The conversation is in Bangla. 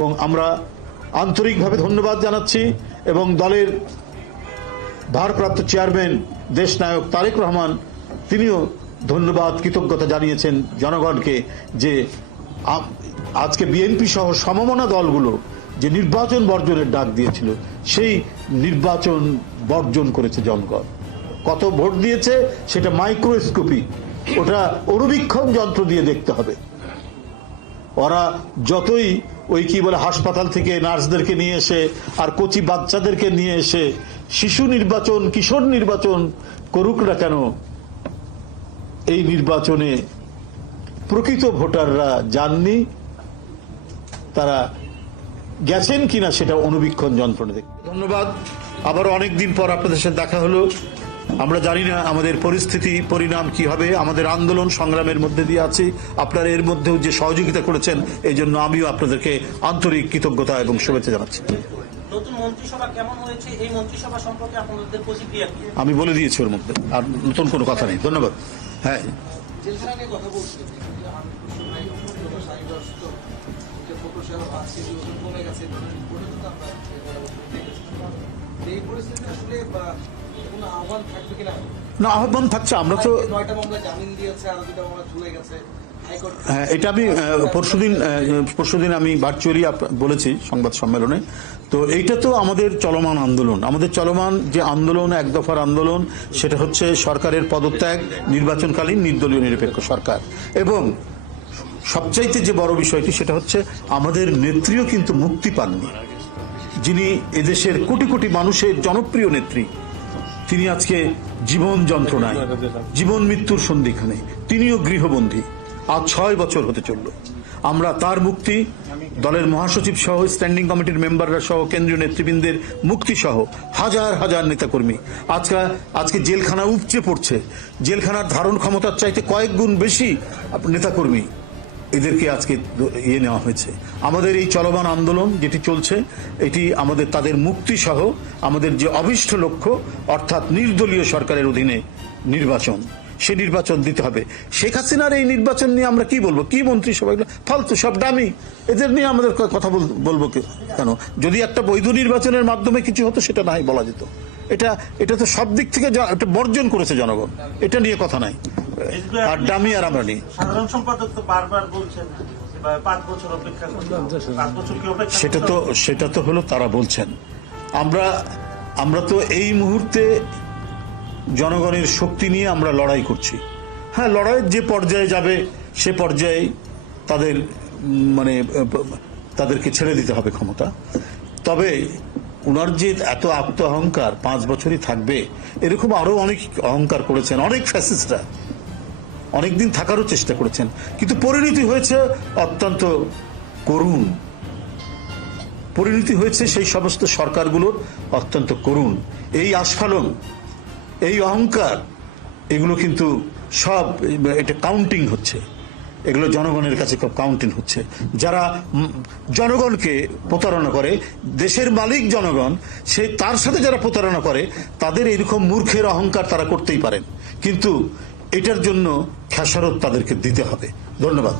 এবং আমরা আন্তরিকভাবে ধন্যবাদ জানাচ্ছি এবং দলের ভারপ্রাপ্ত চেয়ারম্যান দেশনায়ক তারেক রহমান তিনিও ধন্যবাদ কৃতজ্ঞতা জানিয়েছেন জনগণকে যে আজকে বিএনপি সহ সমমনা দলগুলো যে নির্বাচন বর্জনের ডাক দিয়েছিল সেই নির্বাচন বর্জন করেছে জনগণ। কত ভোট দিয়েছে সেটা মাইক্রোস্কোপি, ওটা অণুবীক্ষণ যন্ত্র দিয়ে দেখতে হবে। ওরা যতই ওই কি বলে হাসপাতাল থেকে নার্সদেরকে নিয়ে এসে আর কচি বাচ্চাদেরকে নিয়ে এসে শিশু নির্বাচন কিশোর নির্বাচন করুক না কেন, এই নির্বাচনে প্রকৃত ভোটাররা যাননি, তারা গেছেন কিনা সেটা অণুবীক্ষণ যন্ত্র দেখে। ধন্যবাদ। আবারও অনেকদিন পর আপনাদের সাথে দেখা হলো। আমরা জানি না আমাদের পরিস্থিতি পরিণাম কি হবে, আমাদের আন্দোলন সংগ্রামের মধ্যে দিয়ে আছি। আপনারা এর মধ্যেও যে সহযোগিতা করেছেন এই জন্য আমিও আপনাদেরকে আন্তরিক কৃতজ্ঞতা এবং শুভেচ্ছা জানাচ্ছি। নতুন মন্ত্রিসভা কেমন হয়েছে, এই মন্ত্রিসভা সম্পর্কে আপনাদের প্রতিক্রিয়া কি? আমি বলে দিয়েছি ওর মধ্যে, আর নতুন কোনো কথা নেই। ধন্যবাদ। হ্যাঁ, না আহ্বান থাকছে। আমরা তো হ্যাঁ, এটা আমি পরশুদিন আমি ভার্চুয়ালি বলেছি সংবাদ সম্মেলনে। তো এইটা তো আমাদের চলমান আন্দোলন, আমাদের চলমান যে আন্দোলন, এক দফার আন্দোলন, সেটা হচ্ছে সরকারের পদত্যাগ, নির্বাচনকালীন নির্দলীয় নিরপেক্ষ সরকার। এবং সবচাইতে যে বড় বিষয়টি সেটা হচ্ছে আমাদের নেত্রীও কিন্তু মুক্তি পাননি, যিনি এদেশের কোটি কোটি মানুষের জনপ্রিয় নেত্রী। তিনি আজকে জীবন যন্ত্রণায়, জীবন মৃত্যুর সন্ধিক্ষণে, তিনিও গৃহবন্দী। আজ 6 বছর হতে চলল। আমরা তার মুক্তি, দলের মহাসচিব সহ স্ট্যান্ডিং কমিটির মেম্বাররা সহ কেন্দ্রীয় নেতৃবৃন্দের মুক্তি সহ হাজার হাজার নেতাকর্মী আজকে জেলখানা উপচে পড়ছে। জেলখানার ধারণ ক্ষমতার চাইতে কয়েক গুণ বেশি নেতাকর্মী, এদেরকে আজকে নেওয়া হয়েছে। আমাদের এই চলমান আন্দোলন যেটি চলছে, এটি আমাদের তাদের মুক্তি সহ আমাদের যে অভীষ্ট লক্ষ্য, অর্থাৎ নির্দলীয় সরকারের অধীনে নির্বাচন, সে নির্বাচন দিতে হবে। শেখ হাসিনার এই নির্বাচন নিয়ে আমরা কি বলবো? কি মন্ত্রিসভা, ফালতু সব ডামি, এদের নিয়ে আমাদের কথা বলবো কেন? যদি একটা বৈধ নির্বাচনের মাধ্যমে কিছু হতো সেটা নাই বলা যেত। এটা তো সব দিক থেকে এটা বর্জন করেছে জনগণ, এটা নিয়ে কথা নাই। আর ডামি আর আমরা নেই। সাধারণ সম্পাদক তো বারবার বলছেন 5 বছর অপেক্ষা করতে, 5 বছর কি অপেক্ষা? সেটা তো হলো তারা বলছেন। আমরা তো এই মুহূর্তে জনগণের শক্তি নিয়ে আমরা লড়াই করছি। হ্যাঁ, লড়াইয়ের যে পর্যায়ে যাবে সে পর্যায়ে তাদেরকে ছেড়ে দিতে হবে ক্ষমতা। তবে উনার যে এত আত্ম অহংকার 5 বছরই থাকবে, এরকম আরো অনেক অহংকার করেছেন অনেক ফ্যাসিস্টরা, অনেকদিন থাকারও চেষ্টা করেছেন, কিন্তু পরিণতি হয়েছে অত্যন্ত করুণ। পরিণতি হয়েছে সেই সমস্ত সরকারগুলোর অত্যন্ত করুণ। এই আস্ফালন, এই অহংকার, এগুলো কিন্তু সব এটা কাউন্টিং হচ্ছে, এগুলো জনগণের কাছে খুব কাউন্টিং হচ্ছে। যারা জনগণকে প্রতারণা করে, দেশের মালিক জনগণ, সে তার সাথে যারা প্রতারণা করে, তাদের এরকম মূর্খের অহংকার তারা করতেই পারেন, কিন্তু এটার জন্য খেসারত তাদেরকে দিতে হবে। ধন্যবাদ।